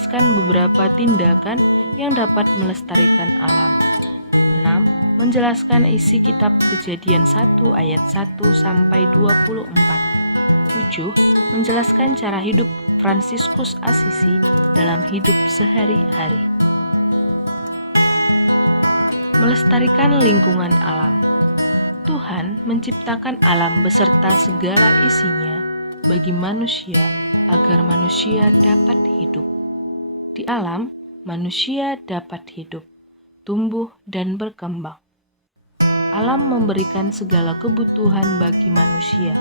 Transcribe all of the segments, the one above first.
menjelaskan beberapa tindakan yang dapat melestarikan alam. 6. Menjelaskan isi kitab Kejadian 1 ayat 1 sampai 24. 7. Menjelaskan cara hidup Fransiskus Assisi dalam hidup sehari-hari. Melestarikan lingkungan alam. Tuhan menciptakan alam beserta segala isinya bagi manusia agar manusia dapat hidup. Di alam, manusia dapat hidup, tumbuh, dan berkembang. Alam memberikan segala kebutuhan bagi manusia.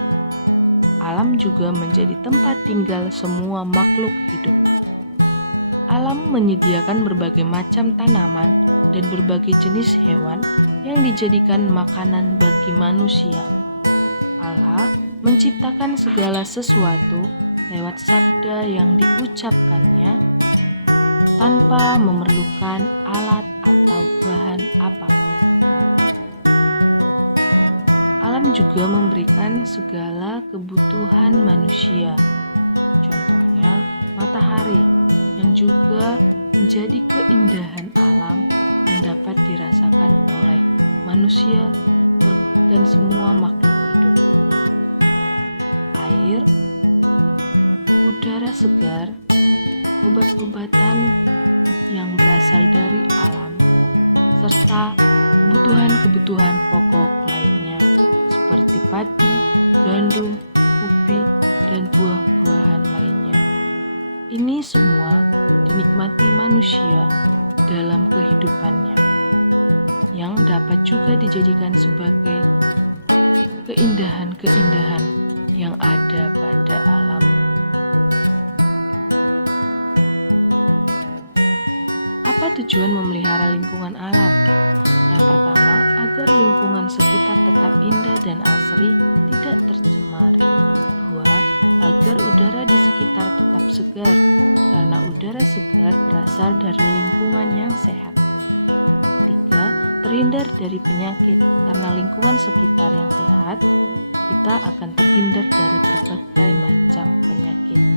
Alam juga menjadi tempat tinggal semua makhluk hidup. Alam menyediakan berbagai macam tanaman dan berbagai jenis hewan yang dijadikan makanan bagi manusia. Allah menciptakan segala sesuatu lewat sabda yang diucapkannya, tanpa memerlukan alat atau bahan apapun. Alam juga memberikan segala kebutuhan manusia, contohnya matahari, yang juga menjadi keindahan alam yang dapat dirasakan oleh manusia dan semua makhluk hidup. Air, udara segar, obat-obatan yang berasal dari alam, serta kebutuhan-kebutuhan pokok lainnya seperti padi, gandum, ubi, dan buah-buahan lainnya. Ini semua dinikmati manusia dalam kehidupannya, yang dapat juga dijadikan sebagai keindahan-keindahan yang ada pada alam. Apa tujuan memelihara lingkungan alam? Yang pertama, agar lingkungan sekitar tetap indah dan asri, tidak tercemar. 2. Agar udara di sekitar tetap segar, karena udara segar berasal dari lingkungan yang sehat. 3. Terhindar dari penyakit, karena lingkungan sekitar yang sehat, kita akan terhindar dari berbagai macam penyakit.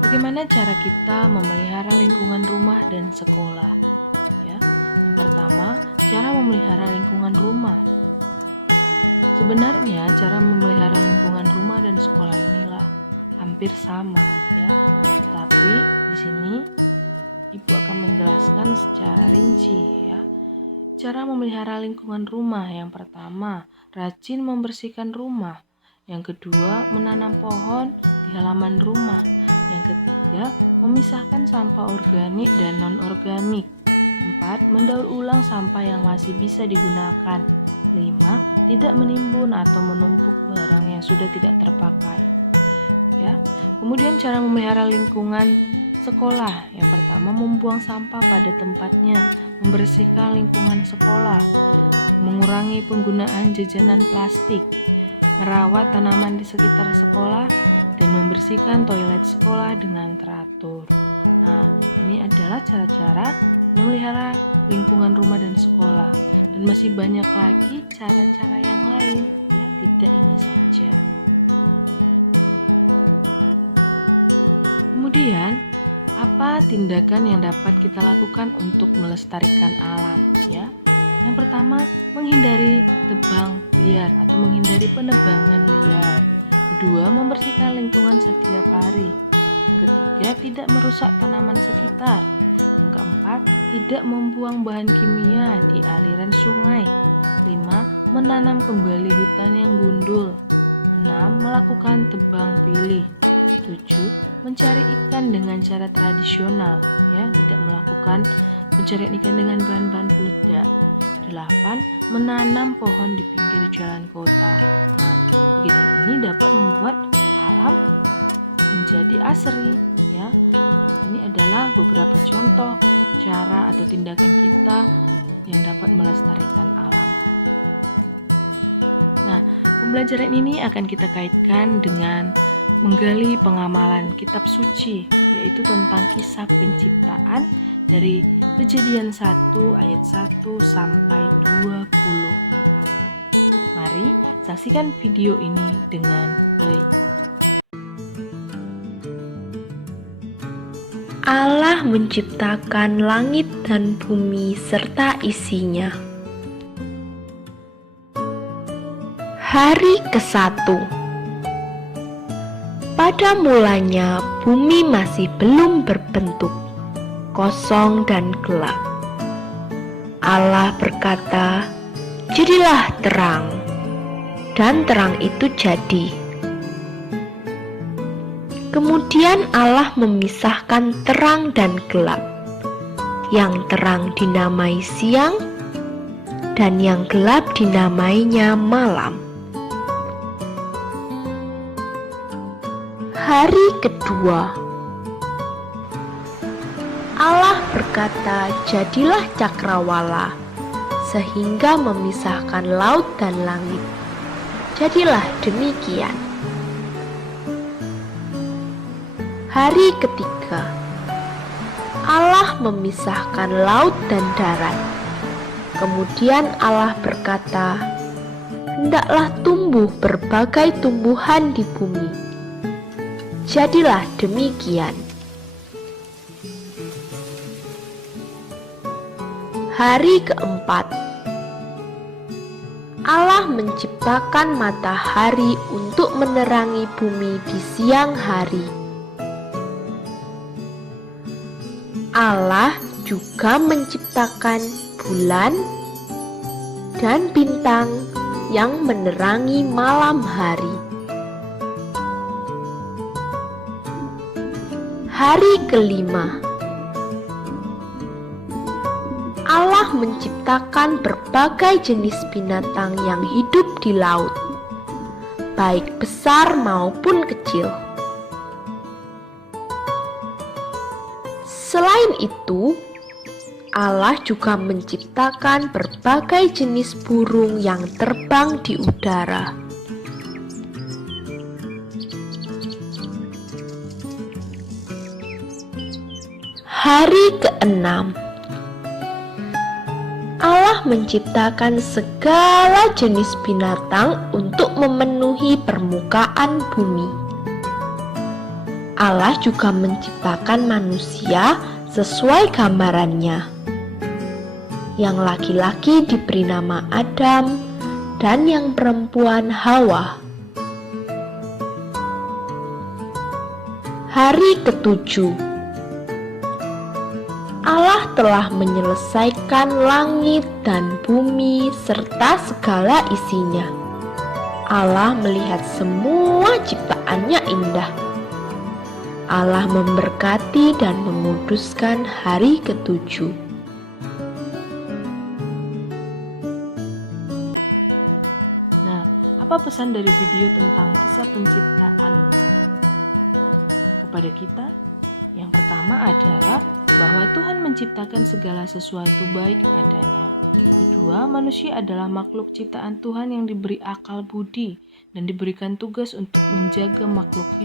Bagaimana cara kita memelihara lingkungan rumah dan sekolah? Ya, pertama, cara memelihara lingkungan rumah. Sebenarnya cara memelihara lingkungan rumah dan sekolah inilah hampir sama, ya. Tapi di sini Ibu akan menjelaskan secara rinci, ya. Cara memelihara lingkungan rumah yang pertama, rajin membersihkan rumah. Yang kedua, menanam pohon di halaman rumah. Yang ketiga, memisahkan sampah organik dan non-organik. 4. Mendaur ulang sampah yang masih bisa digunakan. 5. Tidak menimbun atau menumpuk barang yang sudah tidak terpakai. Ya. Kemudian cara memelihara lingkungan sekolah. Yang pertama, membuang sampah pada tempatnya, membersihkan lingkungan sekolah, mengurangi penggunaan jajanan plastik, merawat tanaman di sekitar sekolah, dan Allah menciptakan langit dan bumi serta isinya. Hari ke-1. Pada mulanya bumi masih belum berbentuk, kosong dan gelap. Allah berkata, "Jadilah terang," dan terang itu jadi. Kemudian Allah memisahkan terang dan gelap. Yang terang dinamai siang, dan yang gelap dinamainya malam. Hari kedua. Allah berkata, "Jadilah cakrawala," sehingga memisahkan laut dan langit. Jadilah demikian. Hari ketiga. Allah memisahkan laut dan darat. Kemudian Allah berkata, "Hendaklah tumbuh berbagai tumbuhan di bumi." Jadilah demikian. Hari keempat. Allah menciptakan matahari untuk menerangi bumi di siang hari. Allah juga menciptakan bulan dan bintang yang menerangi malam hari. Hari kelima. Allah menciptakan berbagai jenis binatang yang hidup di laut, baik besar maupun kecil. Selain itu, Allah juga menciptakan berbagai jenis burung yang terbang di udara. Hari ke-6. Allah menciptakan segala jenis binatang untuk memenuhi permukaan bumi. Allah juga menciptakan manusia sesuai gambarannya. Yang laki-laki diberi nama Adam dan yang perempuan Hawa. Hari ke-7. Allah telah menyelesaikan langit dan bumi serta segala isinya. Allah melihat semua ciptaannya indah. Allah memberkati dan menguduskan hari ke-7. Nah, apa pesan dari video tentang kisah penciptaan kepada kita? Yang pertama adalah bahwa Tuhan menciptakan segala sesuatu baik adanya. Kedua, manusia adalah makhluk ciptaan Tuhan yang diberi akal budi dan diberikan tugas untuk menjaga makhluk